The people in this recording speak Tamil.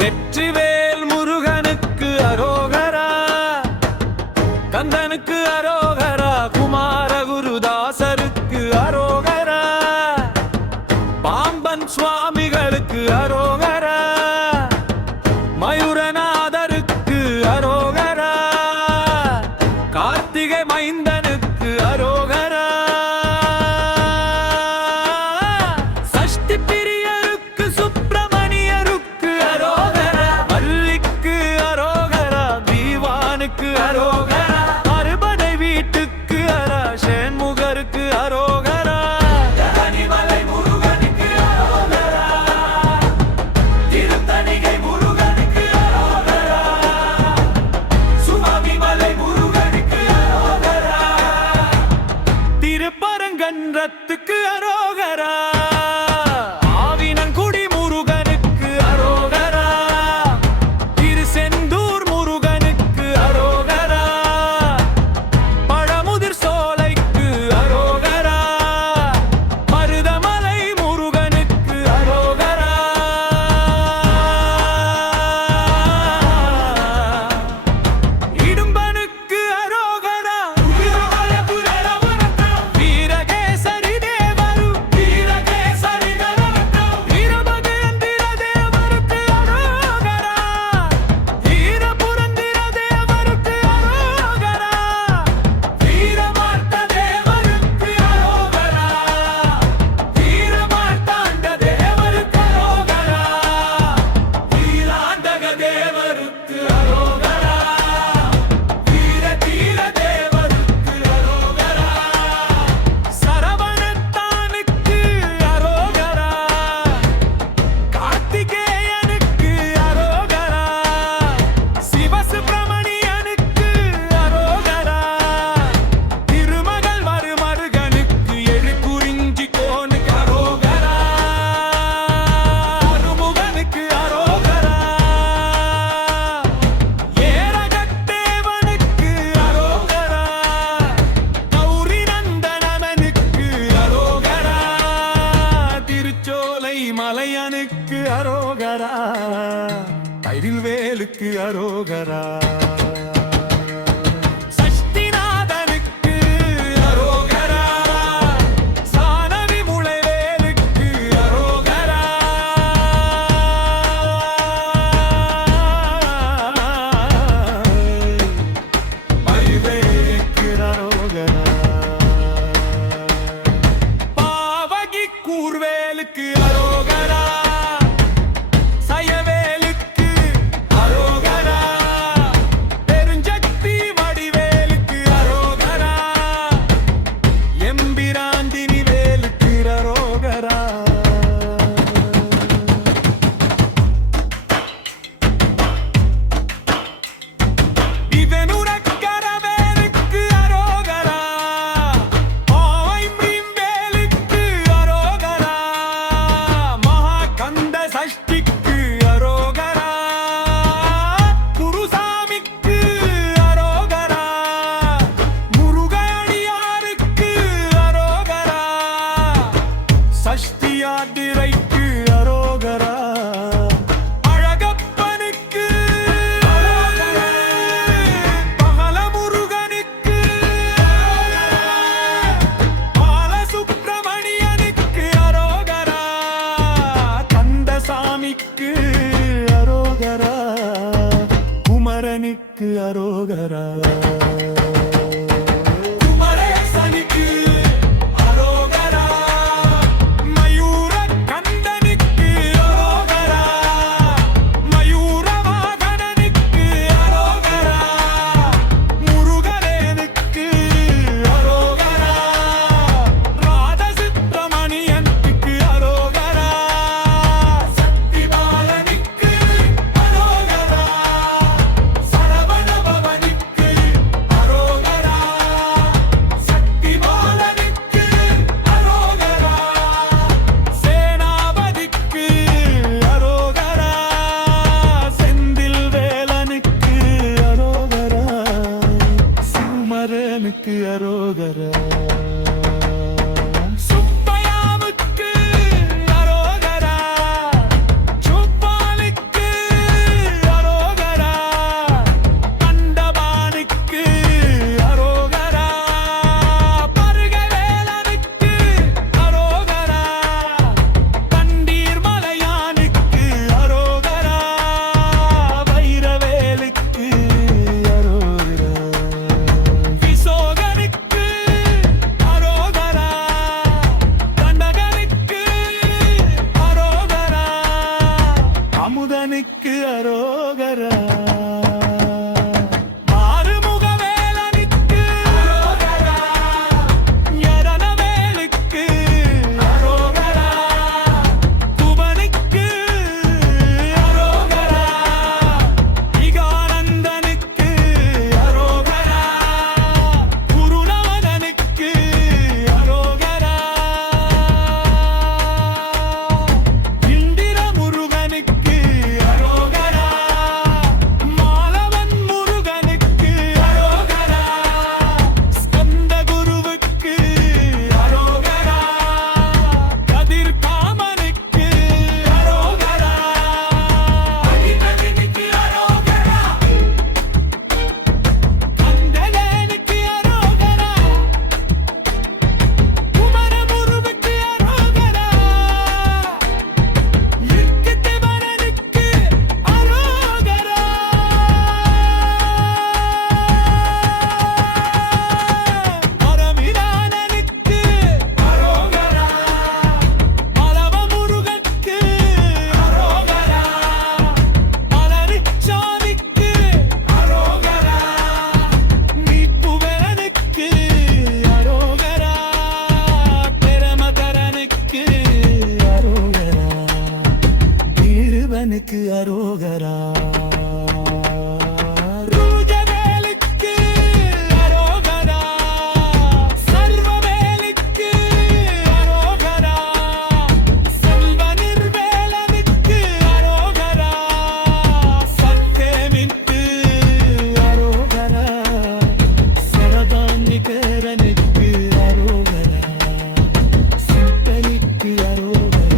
வெற்றிவேல் முருகனுக்கு அரோகரா, கந்தனுக்கு அரோகரா, குமார குருதாசருக்கு அரோகரா, பாம்பன் சுவாமிகளுக்கு அரோகரா, மயூரநாதருக்கு அரோகரா, கார்த்திகை மைந்தனுக்கு அரோகரா, சஷ்டி பிரியருக்கு சுப்பிரமணியருக்கு அரோகரா, வள்ளிக்கு அரோகரா, தீவானுக்கு அரோகரா, அறுபடை வீட்டுக்கு அரா, ஷண்முகருக்கு அரோகரா, தனிமலை முருகனுக்கு அரோகரா, திருத்தணிகை முருகனுக்கு அரோகரா, சுவாமிமலை முருகனுக்கு அரோகரா, திருப்பரங்கன்றத்துக்கு அரோகரா, ஆவினன்குடி முருகனுக்கு அரோகரா, திருசெந்தூர் முருகனுக்கு அரோகரா, பழமுதிர் சோலைக்கு அரோகரா, மருதமலை முருகனுக்கு அரோகரா, இடும்பனுக்கு அரோகரா, வீரகேசரி தேவரு, வீரகேசரி கரவட்டம், வீரபகேந்திர தேவருக்கு அரோகரா, வீரபுரந்திர தேவருக்கு அரோகரா, வீரமார்த்த தேவருக்கு அரோகரா, வீரமார்த்தாண்ட தேவருக்கு அரோகரா, வீராண்டக தேவருக்கு அரோகரா, வீரதீர தேவருக்கு அரோகரா, சரவணத்தானுக்கு அரோகரா, கார்த்திகேயனுக்கு அரோகரா, சிவசுப்பிரமணியனுக்கு அரோகரா, திருமகள் மருமருகனுக்கு எழுக்குறிஞ்சி கோனுக்கு அரோகரா, அருமுகனுக்கு அரோகரா, ஏரகத்தேவனுக்கு அரோகரா, கௌரி நந்தனனுக்கு அரோகரா, திருச்சோலை மலையனுக்கு அரோகரா, தைரில்வேலுக்கு அரோகரா, சஷ்டிநாதனுக்கு அரோகரா, சானவி முளைவேலுக்கு அரோகரா, மயிலேலுக்கு அரோகரா, பாவகி கூர்வேலுக்கு அரோகரா, சயவேலுக்கு அரோகரா, பெருஞ்சக்தி வடிவேலுக்கு அரோகரா, எம்பிராந்தினி வேலுக்கு அரோகரா, இதனுரக்கரவேலுக்கு அரோகரா, ஆவைம்ரீம் வேலுக்கு அரோகரா, மகாகந்த சஷ்டிக்கு அரோகரா, குருசாமிக்கு அரோகரா, முருகடியாருக்கு அரோகரா, சஷ்டி யாத்திரைக்கு அரோகரா, அழகப்பனுக்கு அரோகரா, பகலமுருகனுக்கு அரோகரா, பாலசுப்பிரமணியனுக்கு அரோகரா, கந்தசாமிக்கு அரோகரா, குமரனுக்கு அரோகரா.